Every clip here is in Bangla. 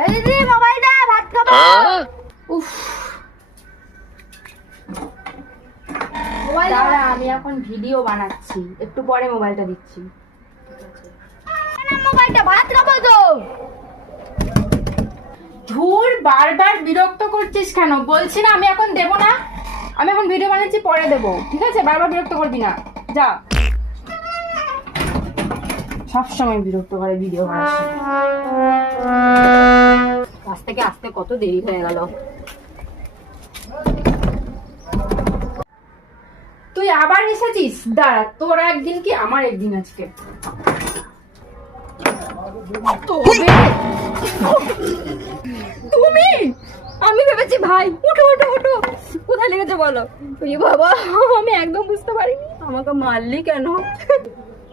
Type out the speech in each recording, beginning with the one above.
এই দিদি মোবাইলটা, ভাত খাবো। উফ, মোবাইল দাঁড়া, আমি এখন ভিডিও বানাচ্ছি, একটু পরে মোবাইলটা দিচ্ছি। মোবাইলটা, ভাত খাবো তো। ধুর, বারবার বিরক্ত করছিস কেন? বলছি না আমি এখন দেবো না, আমি এখন ভিডিও বানাচ্ছি, পরে দেবো, ঠিক আছে? বারবার বিরক্ত করবি না, যা। সবসময় বিরক্ত করে ভিডিও বানাচ্ছি। কাছ থেকে আসতে কত দেরি হয়ে গেল। তুই আবার এসেছিস? দাঁড়া, তোর একদিন কি আমার একদিন আজকে। তুমি? আমি ভেবেছি ভাই। উঠো উঠো উঠো, কোথায় লেগেছে বলো? ওই বাবা, আমি একদম বুঝতে পারিনি। আমাকে মারলি কেন?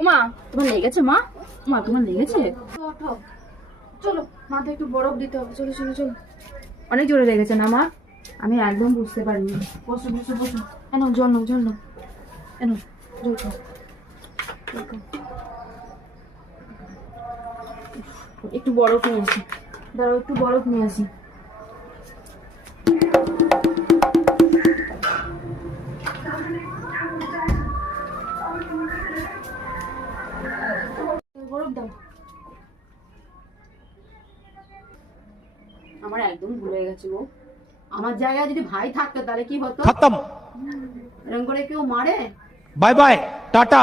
মা, তোমার লেগেছে? মা, মা তোমার লেগেছে? ওঠো, চলো, মাথায় একটু বরফ দিতে হবে। চলো চলো চলো। অনেক জোরে লেগেছে না মা? আমি একদম বুঝতে পারিনি। বসো বসো বসো। এনো জল নাও, জল নাও, এনো জল খাও। একটু বরফ নিয়ে আসি, দাঁড়াও, একটু বরফ নিয়ে আসি। বরফ দাও। আমার একদম ভুলে গেছে গো। আমার জায়গায় যদি ভাই থাকতো তাহলে কি হতো? खत्म। এরকম করে কেউ মারে? Bye bye Tata.